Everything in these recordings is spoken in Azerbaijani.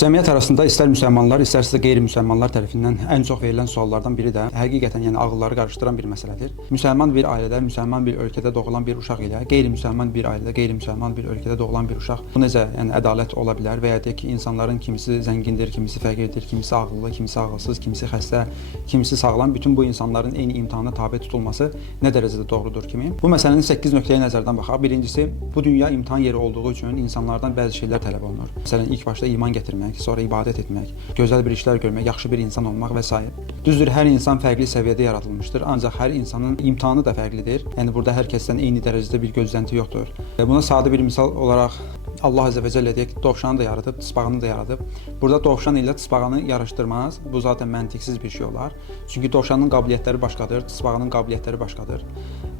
Cəmiyyət arasında istər müsəlmanlar, istərsə də qeyri-müsəlmanlar tərəfindən ən çox verilən suallardan biri də həqiqətən, yəni ağılları qarışdıran bir məsələdir. Müsəlman bir ailədə, müsəlman bir ölkədə doğulan bir uşaq ilə qeyri-müsəlman bir ailədə, qeyri-müsəlman bir ölkədə doğulan bir uşaq bu necə, yəni ədalət ola bilər və ya deyək ki, insanların kimisi zəngindir, kimisi fəqirdir, kimisi ağıllı, kimisi ağılsız, kimisi xəstə, kimisi sağlam, bütün bu insanların eyni imtahana tabe tutulması nə dərəcədə doğrudur kimi. Bu məsələnin 8 nöqteyi nəzərdən baxaq. Birincisi, bu dünya imtahan yeri olduğu üçün insanlardan bəzi şeylər tələb olunur. Məsələn, ilk başda iman gətirmək, sonra ibadət etmək, gözəl bir işlər görmək, yaxşı bir insan olmaq və s. Düzdür, hər insan fərqli səviyyədə yaradılmışdır, ancaq hər insanın imtahanı da fərqlidir. Yəni burada hər kəsdən eyni dərəcədə bir gözlənti yoxdur. Buna sadə bir misal olaraq Allah Azze və Cəllə deyək, dovşanı da yaradıb, tısbağanı da yaradıb. Burada dovşan ilə tısbağanı yarışdırmaz. Bu zaten məntiqsiz bir şey olar. Çünki dovşanın qabiliyyətləri başqadır, tısbağanın qabiliyyətləri başqadır.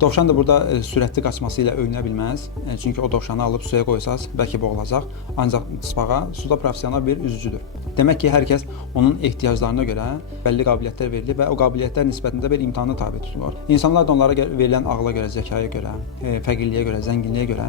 Dovşan da burada sürətli qaçması ilə öyünə bilməz. Çünki o dovşanı alıb suya qoysaz, bəlkə boğulacaq. Ancaq tısbağa suda professional bir üzücüdür. Demək ki, hər kəs onun ehtiyaclarına görə bəlli qabiliyyətlər verilir və o qabiliyyətlər nisbətində bir imtahana tabe tutulur. İnsanlar da onlara verilən ağla görə, zəkaya görə, fəqirliyə görə, zənginliyə görə,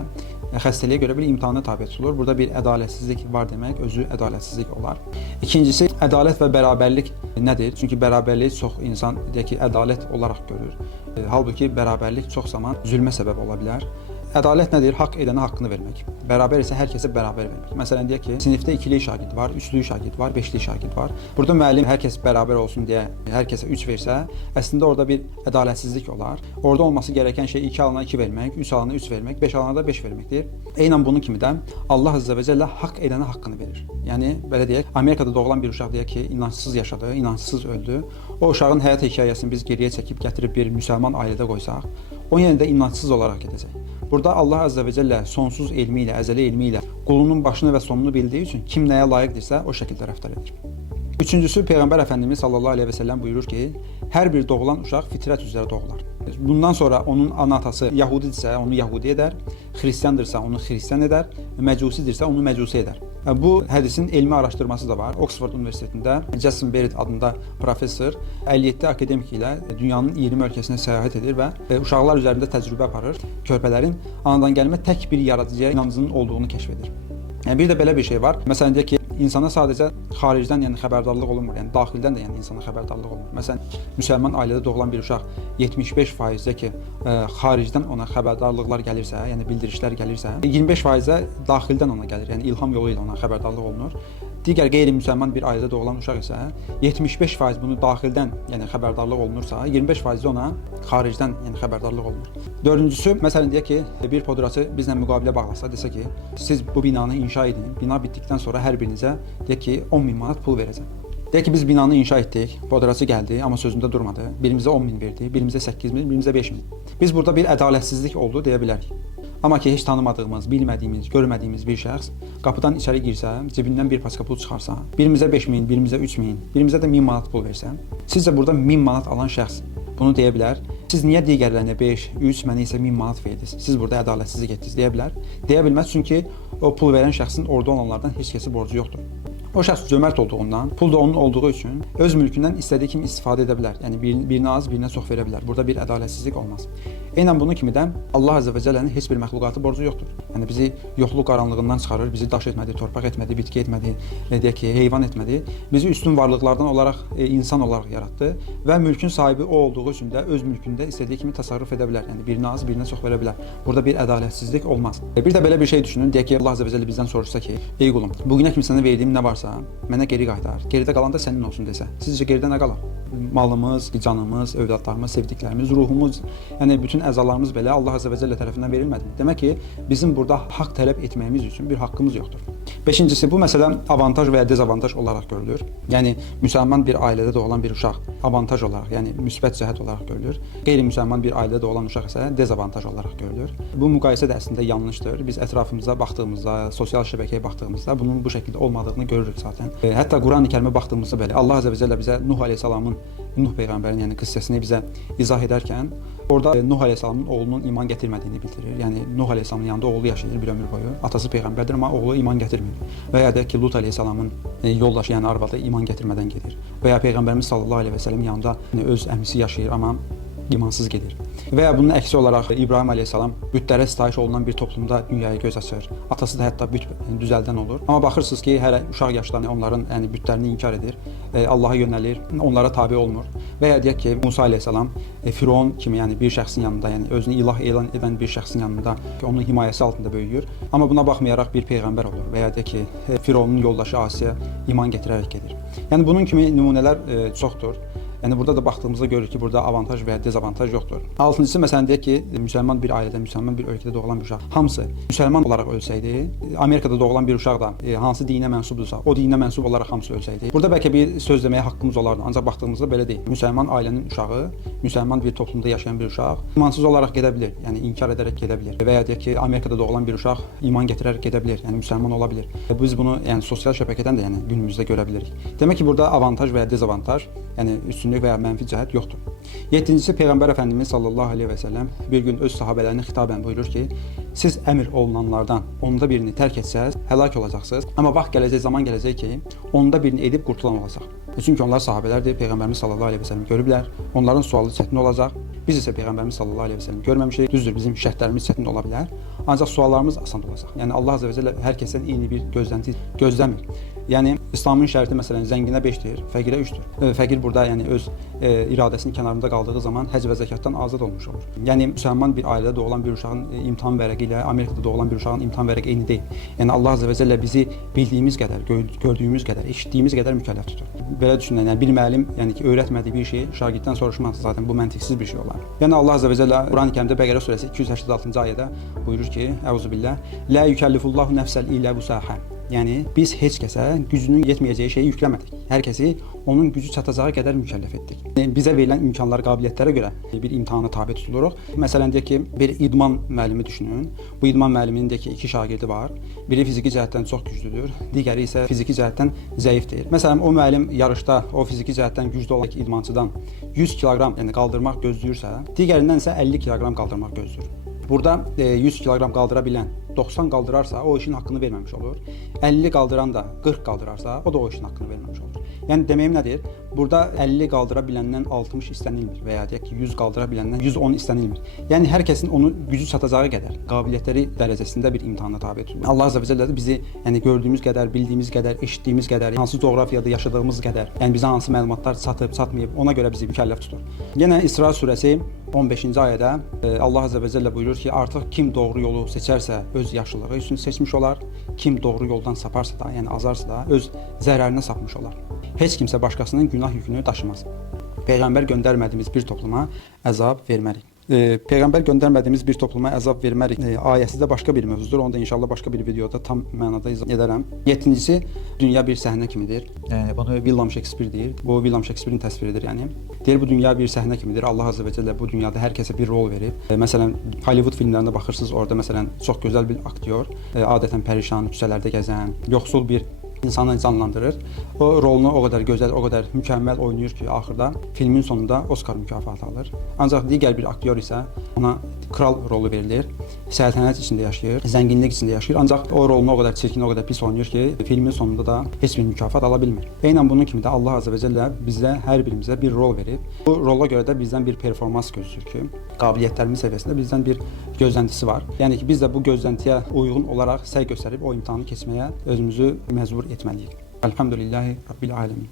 xəstəliyə görə bir imtahana tabe tutulur. Burada bir ədalətsizlik var demək, özü ədalətsizlik olar. İkincisi, ədalət və bərabərlik nədir? Çünki bərabərliyi çox insan deyək ki, ədalət olaraq görür. Halbuki bərabərlik çox zaman zülmə səbəb ola bilər. Ədalət nədir? Haqq edənə haqqını vermək. Bərabər isə hər kəsə bərabər vermək. Məsələn, deyək ki, sinifdə ikili şagird var, üçlü şagird var, beşli şagird var. Burada müəllim hər kəs bərabər olsun deyə hər kəsə 3 versə, əslində orada bir ədalətsizlik olar. Orada olması gerəkən şey 2 alana 2 vermək, 3 alana 3 vermək, 5 alana da 5 verməkdir. Eynən bunun kimi də Allah Azze və Cəllə haqq edənə haqqını verir. Yəni, belə deyək, Amerikada doğulan bir uşaq deyək ki, inançsız yaşadı, inançsız öldü. O uşağın həyat hekayəsini biz geriyə çəkib gətirib bir müsəlman ailədə qoysaq, o yenə də inançsız olaraq gedəcək. Burada Allah Azze və Cəllə sonsuz elmi ilə, əzəli elmi ilə qulunun başını və sonunu bildiyi üçün kim nəyə layiqdirsə o şəkildə rəftar edir. Üçüncüsü, Peyğəmbər Əfəndimiz sallallahu aleyhi və səlləm buyurur ki, hər bir doğulan uşaq fitrət üzrə doğular. Bundan sonra onun ana atası Yahudidirsə onu Yahudi edər, Xristiandırsa onu Xristian edər, Məcusidirsə onu Məcusi edər. Bu hədisin elmi araşdırması da var. Oxford Universitetində Jason Barrett adında professor 57 akademik ilə dünyanın 20 ölkəsinə səyahət edir və uşaqlar üzərində təcrübə aparır. Körpələrin anadan gəlmə tək bir yaradıcıya inancının olduğunu kəşf edir. Bir də belə bir şey var. Məsələn, deyək ki, insana sadəcə xaricdən yəni xəbərdarlıq olunmur, yəni daxildən də yəni insana xəbərdarlıq olunur. Məsələn, müsəlman ailədə doğulan bir uşaq 75%-də ki, xaricdən ona xəbərdarlıqlar gəlirsə, yəni bildirişlər gəlirsə, 25%-də daxildən ona gəlir, yəni ilham yolu ilə ona xəbərdarlıq olunur. Digər qeyri-müsəlman bir ailədə doğulan uşaq isə 75% bunu daxildən, yəni xəbərdarlıq olunursa, 25% ona xaricdən, yəni xəbərdarlıq olunur. Dördüncüsü, məsələn deyək ki, bir podraçı bizlə müqavilə bağlasa, desə ki, siz bu binanı inşa edin, bina bitdikdən sonra hər birinizə deyək ki, 10.000 manat pul verəcəm. Deyək ki, biz binanı inşa etdik, podraçı gəldi, amma sözündə durmadı. Birimizə 10.000 verdi, birimizə 8.000, birimizə 5.000. Biz burada bir ədalətsizlik oldu deyə bilərik. Amma ki, heç tanımadığımız, bilmədiyimiz, görmədiyimiz bir şəxs qapıdan içəri girsə, cibindən bir paska pul çıxarsa, birimizə 5.000, birimizə 3.000, birimizə də 1.000 manat pul versə, sizcə burada 1.000 manat alan şəxs bunu deyə bilər. Siz niyə digərlərinə 5, 3, mənə isə 1.000 manat verdiniz? Siz burada ədalətsizlik etdiniz deyə bilər. Deyə bilməz, çünki o pul verən şəxsin orada olanlardan heç kəsi borcu yoxdur. O şəxs cömert olduğundan, pul da onun olduğu üçün öz mülkündən istədiyi kimi istifadə edə bilər. Yəni birinə az, birinə çox verə bilər. Burada bir ədalətsizlik olmaz. Eynən bunun kimi də Allah Azze və Cəllənin heç bir məxluqatı borcu yoxdur. Yəni bizi yoxluq qaranlığından çıxarır, bizi daş etmədi, torpaq etmədi, bitki etmədi, deyək ki, heyvan etmədi. Bizi üstün varlıqlardan olaraq insan olaraq yaratdı və mülkün sahibi o olduğu üçün də öz mülkündə istədiyi kimi təsərrüf edə bilər. Yəni birinə az, birinə çox verə bilər. Burada bir ədalətsizlik olmaz. Bir də belə bir şey düşünün, deyək ki, Allah Azze və Cəllə bizdən soruşsa ki, ey qulum, bugünə kimi sənə verdiyim nə varsa, mənə geri qaytar. Geridə qalan da sənin olsun desə. Sizcə geridə nə qalar? Malımız, canımız, övladlarımız, sevdiklərimiz, ruhumuz, yəni bütün əzalarımız belə Allah Azze və Cəllə tərəfindən verilmədi. Demək ki, bizim burada haqq tələb etməyimiz üçün bir haqqımız yoxdur. Beşincisi, bu məsələ avantaj və ya dezavantaj olaraq görülür. Yəni müsəlman bir ailədə doğulan bir uşaq avantaj olaraq, yəni müsbət cəhət olaraq görülür. Qeyri-müsəlman bir ailədə doğulan uşaq isə dezavantaj olaraq görülür. Bu müqayisə də əslində yanlışdır. Biz ətrafımıza baxdığımızda, sosial şəbəkəyə baxdığımızda bunun bu şəkildə olmadığını görürük zaten. Hətta Quran-ı Kərimə baxdığımızda belə Allah Azze və Cəllə bizə Nuh əleyhissalamın, Nuh peyğəmbərin yəni qissəsini bizə izah edərkən orada Nuh əleyhissalamın oğlunun iman gətirmədiyini bildirir. Yəni Nuh əleyhissalamın yanında oğlu yaşayır bir ömür boyu. Atası peyğəmbərdir, amma oğlu iman gətirmir. Və ya da ki, Lut əleyhissalamın yoldaşı, yəni arvadı iman gətirmədən gedir. Və ya peyğəmbərimiz sallallahu əleyhi və səlləm yanında öz əmisi yaşayır, amma imansız gelir. Və ya bunun əksi olaraq İbrahim əleyhissalam bütlərə sitayiş olunan bir toplumda dünyaya göz açır. Atası da hətta büt düzəldən olur. Amma baxırsınız ki, hələ uşaq yaşlarında onların bütlərini inkar edir, Allaha yönəlir, onlara tabe olmur. Və ya deyək ki, Musa əleyhissalam Firon kimi, bir şəxsin yanında, özünü ilah elan edən bir şəxsin yanında onun himayəsi altında böyüyür. Amma buna baxmayaraq bir peyğəmbər olur və ya deyək ki, Fironun yoldaşı Asiya iman gətirərək gedir. Bunun kimi nümunələr çoxdur. Burada da baxdığımızda görürük ki, burada avantaj və ya dezavantaj yoxdur. Altıncısı, məsələn, deyək ki, müsəlman bir ailədə, müsəlman bir ölkədə doğulan bir uşaq hamısı müsəlman olaraq ölsəydi, Amerikada doğulan bir uşaq da hansı dinə mənsubdursa, o dinə mənsub olaraq hamısı ölsəydi. Burada bəlkə bir söz deməyə haqqımız olardı, ancaq baxdığımızda belə deyil. Müsəlman ailənin uşağı, müsəlman bir toplumda yaşayan bir uşaq imansız olaraq gedə bilər, inkar edərək gedə bilər. Və ya deyək ki, Amerikada doğulan bir uşaq iman gətirərək gedə bilər, müsəlman ola bilər. Biz bunu sosial şəbəkədən də günümüzdə görə bilirik. Demək ki, burada avantaj və ya dezavantaj, üstünlük və ya mənfi cəhət yoxdur. Yeddincisi, Peyğəmbər Əfəndimiz sallallahu aleyhi və səlləm bir gün öz sahabələrinə xitabən buyurur ki, siz əmr olunanlardan onda birini tərk etsəz, həlak olacaqsınız. Amma vaxt gələcək, zaman gələcək ki, onda birini edib qurtulan olacaq. Çünki onlar sahabələrdir, Peyğəmbərimiz sallallahu aleyhi və səlləm görüblər, onların sualı çətin olacaq. Biz isə Peyğəmbərimiz sallallahu aleyhi və səlləm görməmişik. Düzdür, bizim şərtlərimiz çətin ola bilər, ancaq suallarımız asan olacaq. Allah azə və cəllə hər kəsdən eyni bir gözlənti gözləmir. İslamın şərti məsələn zənginə 5-dir, fəqirə 3-dür. Fəqir burada öz iradəsinin kənarında qaldığı zaman həc və zəkatdan azad olmuş olur. Müsəlman bir ailədə doğulan bir uşağın imtahan vərəqi ilə Amerikada doğulan bir uşağın imtahan vərəqi eyni deyil. Allah azə və cəllə bizi bildiyimiz qədər, gördüyümüz qədər, eşitdiyimiz qədər mükəlləf tutur. Belə düşünün, bir müəllim öyrətmədiyi bir şeyi şagirddən soruşmaz, zaten bu məntiqsiz bir şey olar. Allah azə və cəllə Qurani-Kərimdə Bəqərə surəsi 286-cı ayədə buyurur ki, Əuzubillah, "Lə yükəllifullahu nəfsən illə vusəha." Biz heç kəsə gücünün yetməyəcəyi şeyi yükləmədik. Hər kəsi onun gücü çatacağı qədər mükəlləf etdik. Bizə verilən imkanlar, qabiliyyətlərə görə bir imtahana tabe tutuluruq. Məsələn, deyək ki, bir idman müəllimi düşünün. Bu idman müəlliminin deyək ki, 2 şagirdi var. Biri fiziki cəhətdən çox güclüdür, digəri isə fiziki cəhətdən zəifdir. Məsələn, o müəllim yarışda o fiziki cəhətdən güclü olan idmançıdan 100 kiloqram qaldırmaq gözləyirsə, digərindən isə 50 kiloqram qaldırmaq gözləyir. Burada 100 kiloqram qaldıra bilən 90 qaldırarsa o işin haqqını verməmiş olur. 50 qaldıran da 40 qaldırarsa o da o işin haqqını verməmiş olur. Deməyim nədir? Burada 50 qaldıra biləndən 60 istənilmir və ya deyək ki, 100 qaldıra biləndən 110 istənilmir. Hər kəsin onu gücü çatacağı qədər, qabiliyyətləri dərəcəsində bir imtahana tabe tutulur. Allah azə və cəllə bizi gördüyümüz qədər, bildiyimiz qədər, eşitdiyimiz qədər, hansı coğrafiyada yaşadığımız qədər, bizə hansı məlumatlar çatıb, çatmayıb, ona görə bizi mükəlləf tutur. Yenə İsra surəsi 15-ci ayədə Allah azə və cəllə buyurur ki, artıq kim doğru yolu seçərsə öz yaxşılığı üçün seçmiş olar, kim doğru yoldan saparsa da, azarsa da öz zərərinə sapmış olar. Heç kimsə başqasının günah yükünü daşımaz. Peyğəmbər göndərmədiyimiz bir topluma əzab vermərik. Peyğəmbər göndərmədiyimiz bir topluma əzab vermərik ayəsi də başqa bir mövzudur. Onu da inşallah başqa bir videoda tam mənada izah edərəm. Yeddincisi, dünya bir səhnə kimidir. Bunu William Shakespeare deyir. Bu William Shakespeare'in təsviridir. Deyir, bu dünya bir səhnə kimidir. Allah azə və cəllə bu dünyada hər kəsə bir rol verib. Məsələn, Hollywood filmlərində baxırsınız, orada məsələn çox gözəl bir aktyor, adətən pərişan, küçələrdə gəzən, yoxsul bir insanı canlandırır. O rolunu o qədər gözəl, o qədər mükəmməl oynayır ki, axırda filmin sonunda Oscar mükafatı alır. Ancaq digər bir aktyor isə ona kral rolu verilir. Səltənət içində yaşayır, zənginlik içində yaşayır. Ancaq o rolunu o qədər çirkin, o qədər pis oynayır ki, filmin sonunda da heç bir mükafat ala bilmir. Eynən bunun kimi də Allah azə və cəllə bizə, hər birimizə bir rol verib. Bu rola görə də bizdən bir performans gözləyir ki, qabiliyyətlərimiz səviyyəsində bizdən bir gözləntisi var. Ki, biz də bu gözləntiyə uyğun olaraq səy göstərib o imtahanı keçməyə özümüzü məcbur etməliyik. Elhamdülillahi Rabbil alemin.